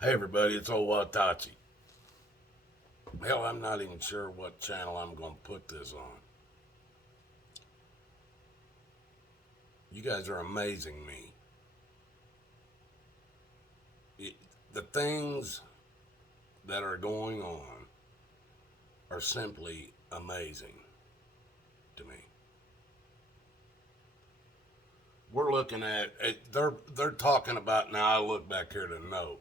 Hey everybody, it's old Watachi. Hell, I'm not even sure what channel I'm going to put this on. You guys are amazing me. It, the things that are going on are simply amazing to me. We're looking at they're talking about now. I look back here to note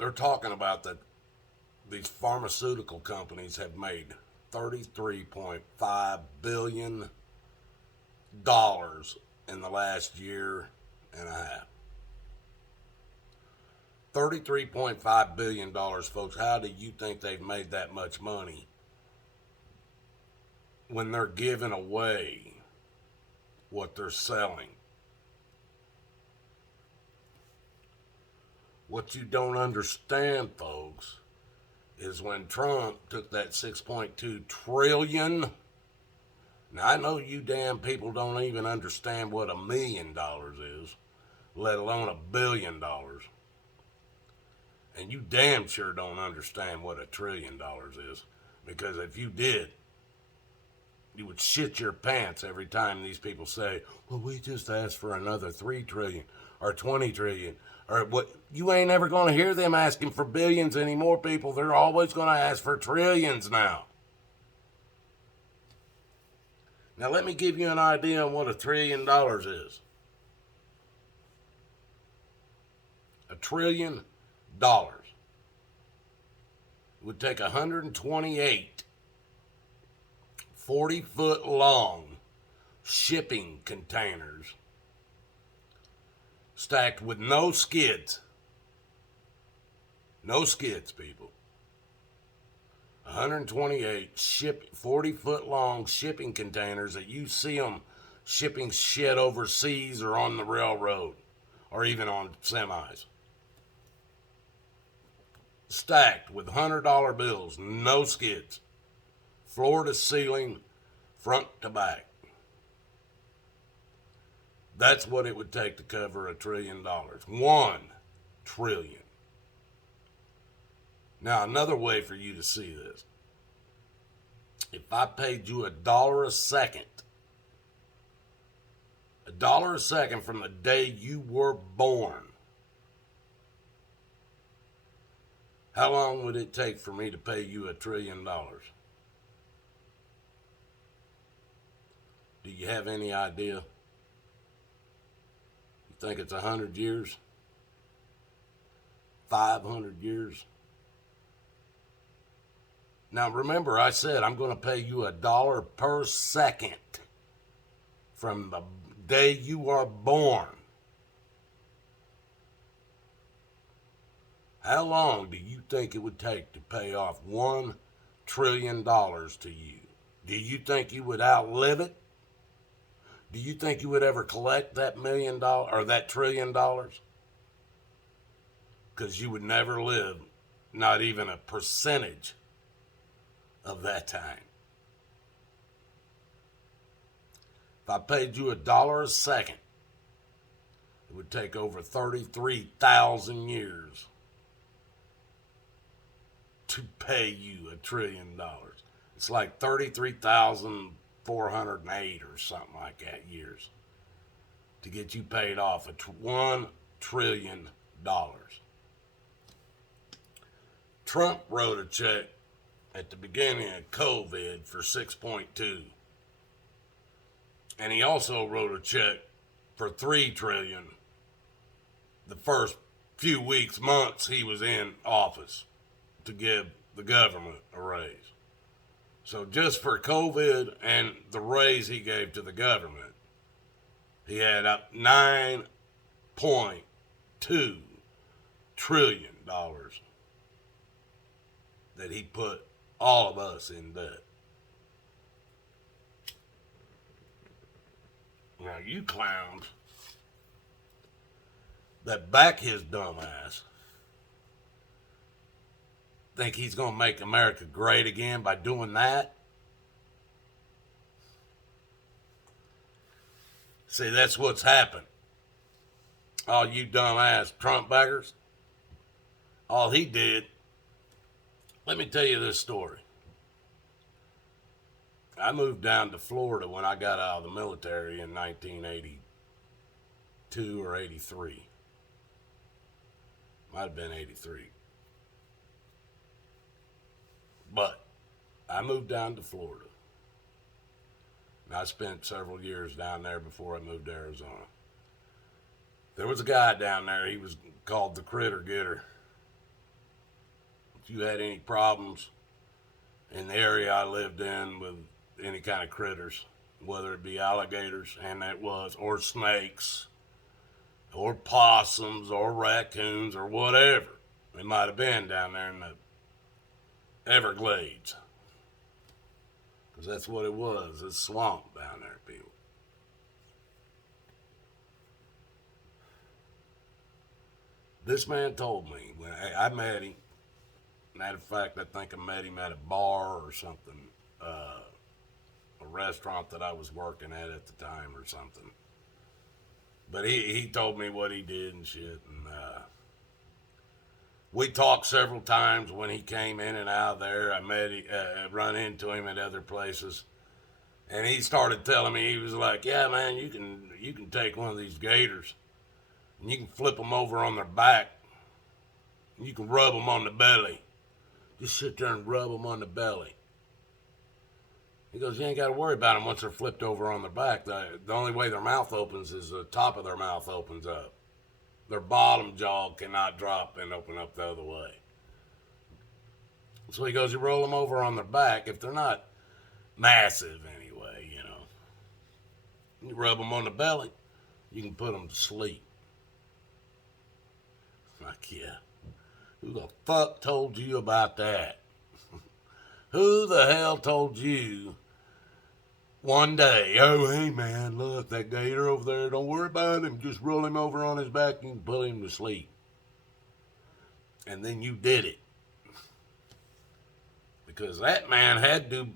they're talking about that these pharmaceutical companies have made $33.5 billion in the last year and a half. $33.5 billion, folks. How do you think they've made that much money when they're giving away what they're selling? What you don't understand, folks, is when Trump took that 6.2 trillion. Now I know you damn people don't even understand what $1 million is, let alone $1 billion. And you damn sure don't understand what $1 trillion is. Because if you did, you would shit your pants every time these people say, well, we just asked for another 3 trillion or 20 trillion. Or what? You ain't ever going to hear them asking for billions anymore, people. They're always going to ask for trillions now. Now, let me give you an idea on what $1 trillion is. $1 trillion would take 128 40-foot long shipping containers stacked with no skids. No skids, people. 128 40-foot long shipping containers that you see them shipping shit overseas or on the railroad or even on semis. Stacked with $100 bills, no skids. Floor to ceiling, front to back. That's what it would take to cover $1 trillion. 1 trillion. Now, another way for you to see this. If I paid you $1 a second, $1 a second from the day you were born, how long would it take for me to pay you $1 trillion? Do you have any idea? You think it's 100 years? 500 years? Now remember, I said I'm going to pay you $1 per second from the day you are born. How long do you think it would take to pay off $1 trillion to you? Do you think you would outlive it? Do you think you would ever collect that $1 million or that $1 trillion? Because you would never live, not even a percentage of that time. If I paid you $1 a second, it would take over 33,000 years to pay you $1 trillion. It's like 33,408 or something like that years to get you paid off $1 trillion. Trump wrote a check at the beginning of COVID for 6.2. And he also wrote a check for 3 trillion the first few weeks, months he was in office to give the government a raise. So just for COVID and the raise he gave to the government, he had up $9.2 trillion that he put all of us in debt. Now you clowns that back his dumb ass think he's going to make America great again by doing that? See, that's what's happened. All you dumbass Trump backers. All he did, let me tell you this story. I moved down to Florida when I got out of the military in 1982 or 83. Might have been 83. But I moved down to Florida. And I spent several years down there before I moved to Arizona. There was a guy down there, he was called the Critter Getter. If you had any problems in the area I lived in with any kind of critters, whether it be alligators, and that was, or snakes, or possums, or raccoons, or whatever it might have been down there in the Everglades. Because that's what it was, it's swamp down there, people. This man told me, when I met him, matter of fact, I think I met him at a bar or something, a restaurant that I was working at the time or something. But he told me what he did and shit, and we talked several times when he came in and out of there. I run into him at other places, and he started telling me, he was like, "Yeah, man, you can take one of these gators, and you can flip them over on their back, and you can rub them on the belly. Just sit there and rub them on the belly." He goes, "You ain't got to worry about them once they're flipped over on their back. The only way their mouth opens is the top of their mouth opens up. Their bottom jaw cannot drop and open up the other way." So he goes, "You roll them over on their back. If they're not massive anyway, you rub them on the belly, you can put them to sleep." Like, yeah. Who the fuck told you about that? Who the hell told you one day, "Oh, hey man, look, that gator over there, don't worry about him, just roll him over on his back and you can put him to sleep"? And then you did it. Because that man had to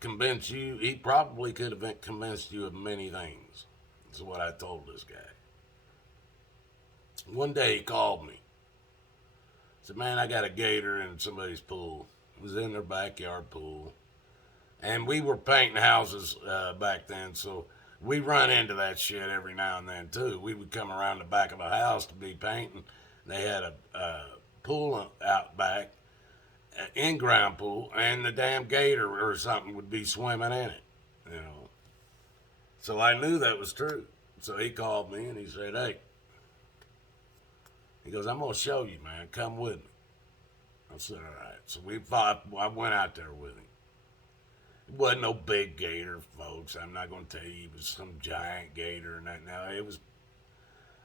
convince you, he probably could have convinced you of many things. That's what I told this guy. One day he called me. Said, "Man, I got a gator in somebody's pool." It was in their backyard pool. And we were painting houses back then, so we run into that shit every now and then too. We would come around the back of a house to be painting. They had a pool out back, an in-ground pool, and the damn gator or something would be swimming in it, So I knew that was true. So he called me and he said, "Hey," he goes, "I'm going to show you, man. Come with me." I said, "All right." So I went out there with him. It wasn't no big gator, folks. I'm not going to tell you it was some giant gator and that. Now, it was,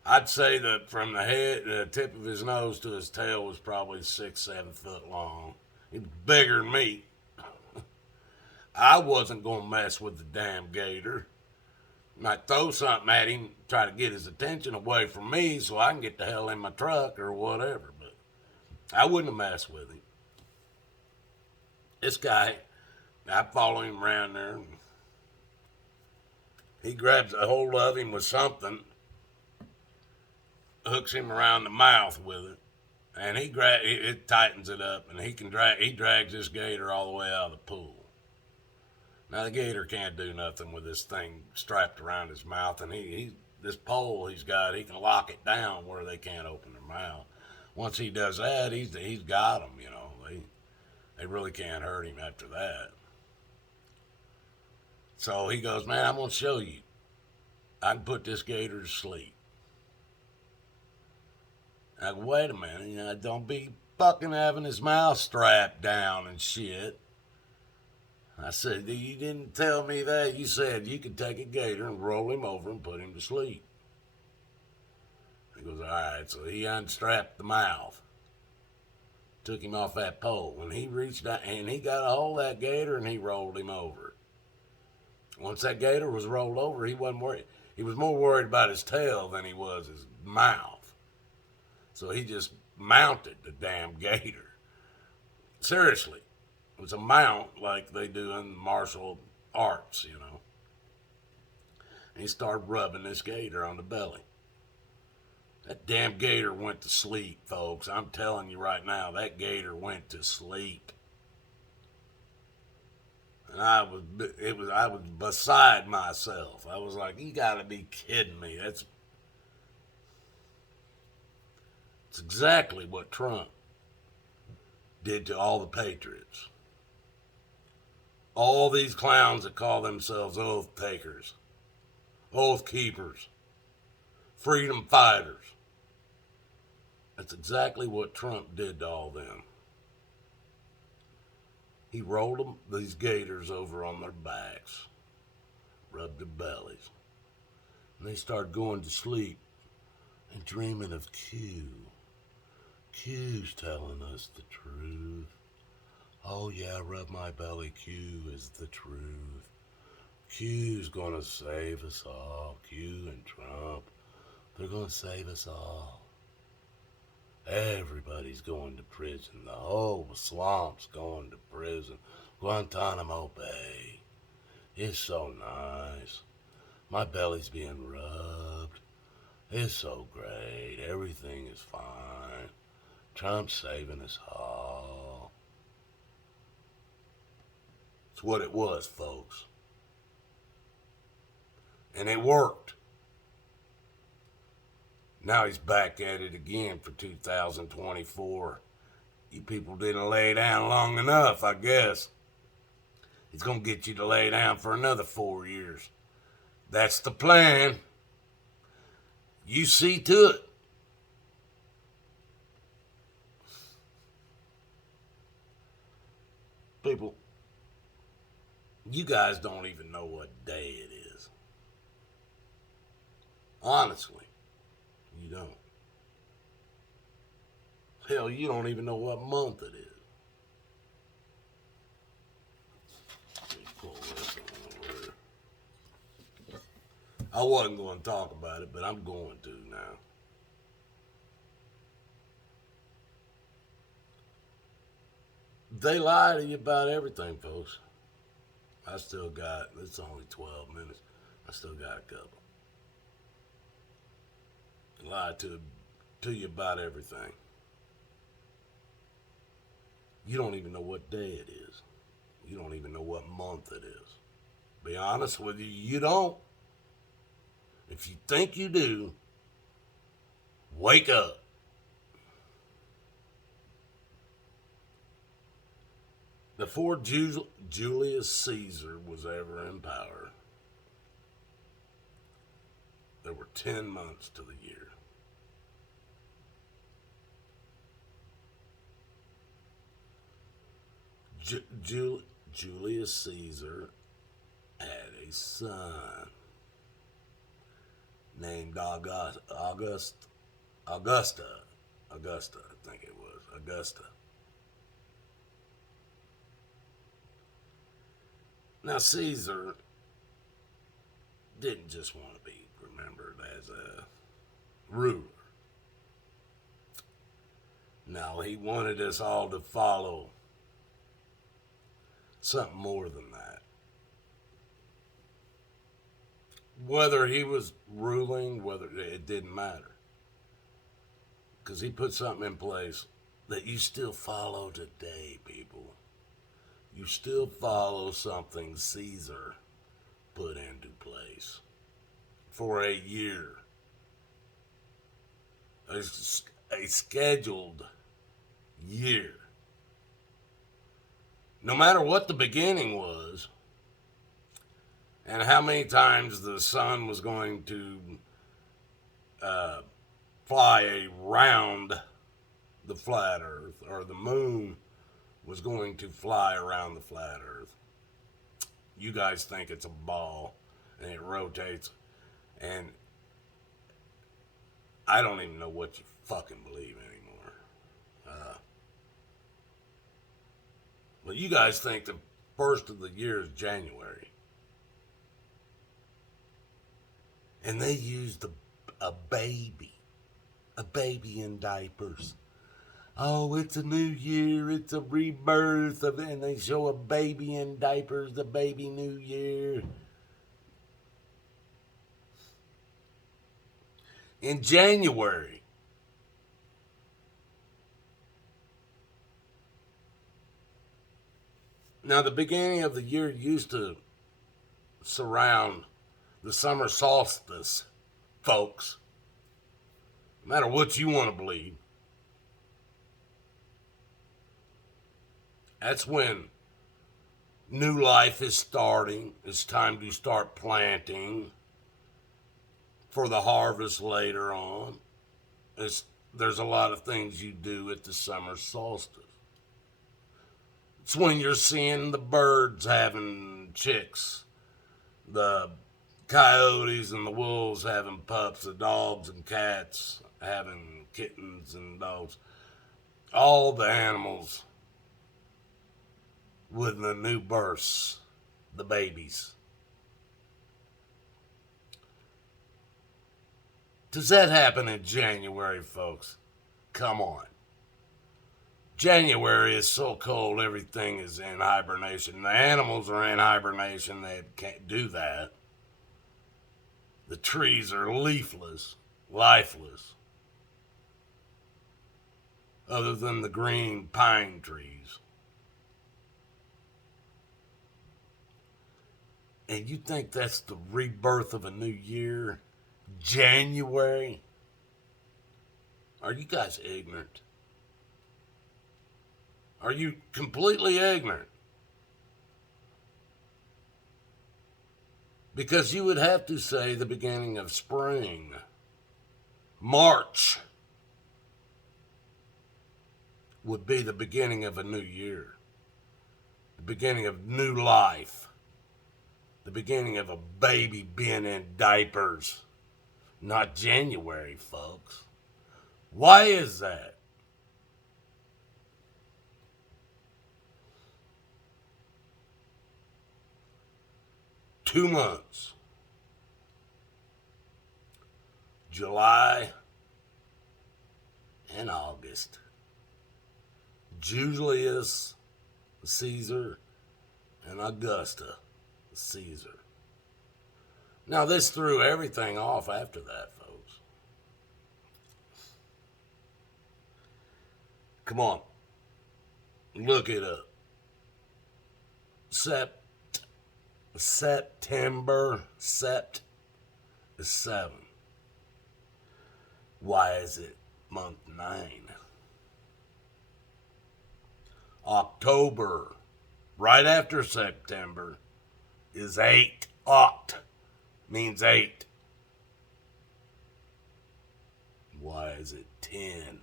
I'd say that from the tip of his nose to his tail was probably 6-7 foot long. It was bigger than me. I wasn't going to mess with the damn gator. I might throw something at him, try to get his attention away from me so I can get the hell in my truck or whatever. But I wouldn't have messed with him. This guy, I follow him around there. He grabs a hold of him with something, hooks him around the mouth with it, and it tightens it up, and he drags this gator all the way out of the pool. Now the gator can't do nothing with this thing strapped around his mouth, and this pole he's got, he can lock it down where they can't open their mouth. Once he does that, he's got them. They really can't hurt him after that. So he goes, "Man, I'm going to show you. I can put this gator to sleep." I go, "Wait a minute. Don't be fucking having his mouth strapped down and shit." I said, "You didn't tell me that. You said you could take a gator and roll him over and put him to sleep." He goes, "All right." So he unstrapped the mouth, took him off that pole. When he reached out and he got a hold of that gator and he rolled him over. Once that gator was rolled over, he wasn't worried. He was more worried about his tail than he was his mouth. So he just mounted the damn gator. Seriously. It was a mount like they do in martial arts, And he started rubbing this gator on the belly. That damn gator went to sleep, folks. I'm telling you right now, that gator went to sleep. And I was beside myself. I was like, you gotta be kidding me. It's exactly what Trump did to all the patriots. All these clowns that call themselves oath takers, oath keepers, freedom fighters. That's exactly what Trump did to all them. He rolled these gators over on their backs, rubbed their bellies, and they started going to sleep and dreaming of Q. Q's telling us the truth. Oh yeah, rub my belly, Q is the truth. Q's gonna save us all. Q and Trump, they're gonna save us all. Everybody's going to prison. The whole swamp's going to prison. Guantanamo Bay. It's so nice. My belly's being rubbed. It's so great. Everything is fine. Trump's saving us all. It's what it was, folks. And it worked. Now he's back at it again for 2024. You people didn't lay down long enough, I guess. He's going to get you to lay down for another 4 years. That's the plan. You see to it. People, you guys don't even know what day it is. Honestly, you don't. Hell, you don't even know what month it is. I wasn't going to talk about it, but I'm going to now. They lie to you about everything, folks. I still got, it's only 12 minutes. I still got a couple. Lie to you about everything. You don't even know what day it is. You don't even know what month it is. Be honest with you, you don't. If you think you do, wake up. Before Julius Caesar was ever in power, there were 10 months to the year. Julius Caesar had a son named Augusta, I think it was, Augusta. Now, Caesar didn't just want to be remembered as a ruler. No, he wanted us all to follow something more than that. Whether he was ruling, whether it didn't matter. Because he put something in place that you still follow today, people. You still follow something Caesar put into place for a year. A scheduled year. No matter what the beginning was, and how many times the sun was going to fly around the flat earth, or the moon was going to fly around the flat earth. You guys think it's a ball and it rotates, and I don't even know what you fucking believe anymore. But you guys think the first of the year is January. And they used a baby in diapers. Oh, it's a new year, it's a rebirth of it, and they show a baby in diapers, the baby new year. in January. Now, the beginning of the year used to surround the summer solstice, folks. No matter what you want to believe, that's when new life is starting. It's time to start planting for the harvest later on. There's a lot of things you do at the summer solstice. It's when you're seeing the birds having chicks, the coyotes and the wolves having pups, the dogs and cats having kittens and dogs. All the animals with the new births, the babies. Does that happen in January, folks? Come on. January is so cold, everything is in hibernation. The animals are in hibernation, they can't do that. The trees are leafless, lifeless, other than the green pine trees. And you think that's the rebirth of a new year? January? Are you guys ignorant? Are you completely ignorant? Because you would have to say the beginning of spring. March would be the beginning of a new year. The beginning of new life. The beginning of a baby being in diapers. Not January, folks. Why is that? 2 months. July and August. Julius Caesar and Augusta Caesar. Now, this threw everything off after that, folks. Come on. Look it up. September. Sept is 7. Why is it month 9? October, right after September, is 8. Oct means 8. Why is it 10?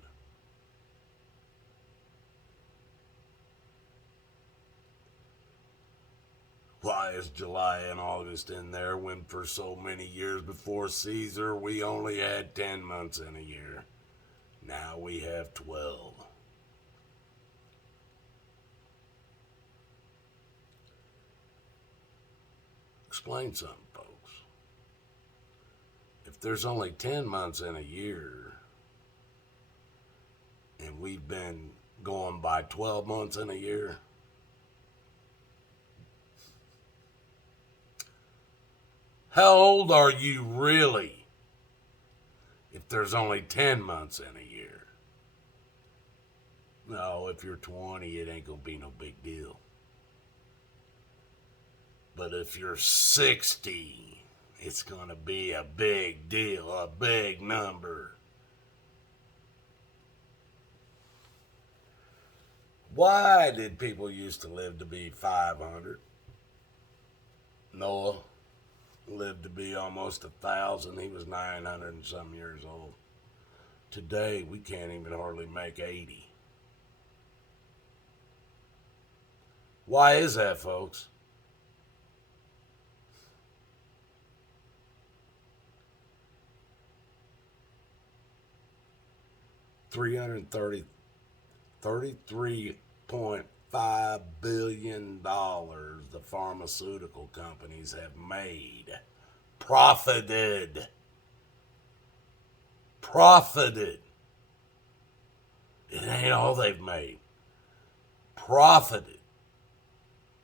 Why is July and August in there when for so many years before Caesar we only had 10 months in a year? Now we have 12. Explain something, folks. If there's only 10 months in a year and we've been going by 12 months in a year, how old are you really if there's only 10 months in a year? No, if you're 20, it ain't gonna be no big deal. But if you're 60, it's gonna be a big deal, a big number. Why did people used to live to be 500? Noah lived to be almost 1,000. He was 900 and some years old. Today, we can't even hardly make 80. Why is that, folks? $33.5 billion the pharmaceutical companies have made. Profited. It ain't all they've made. Profited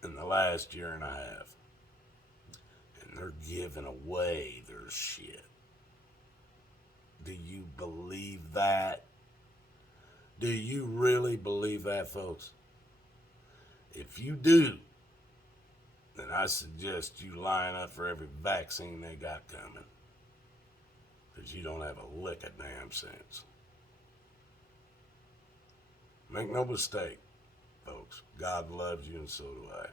in the last year and a half. And they're giving away their shit. Do you believe that? Do you really believe that, folks? If you do, then I suggest you line up for every vaccine they got coming. Because you don't have a lick of damn sense. Make no mistake, folks. God loves you and so do I.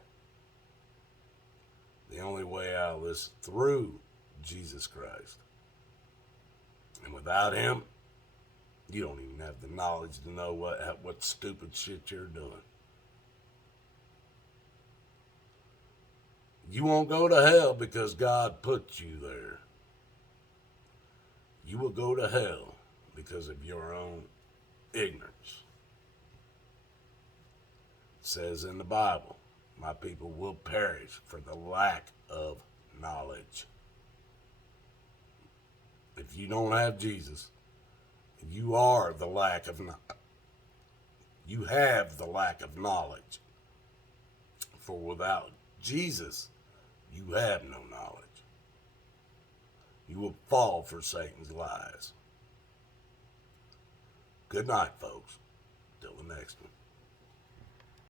The only way out of this is through Jesus Christ. And without him, you don't even have the knowledge to know what stupid shit you're doing. You won't go to hell because God put you there. You will go to hell because of your own ignorance. It says in the Bible, my people will perish for the lack of knowledge. If you don't have Jesus, you are the lack of knowledge. You have the lack of knowledge. For without Jesus, you have no knowledge. You will fall for Satan's lies. Good night, folks. Till the next one.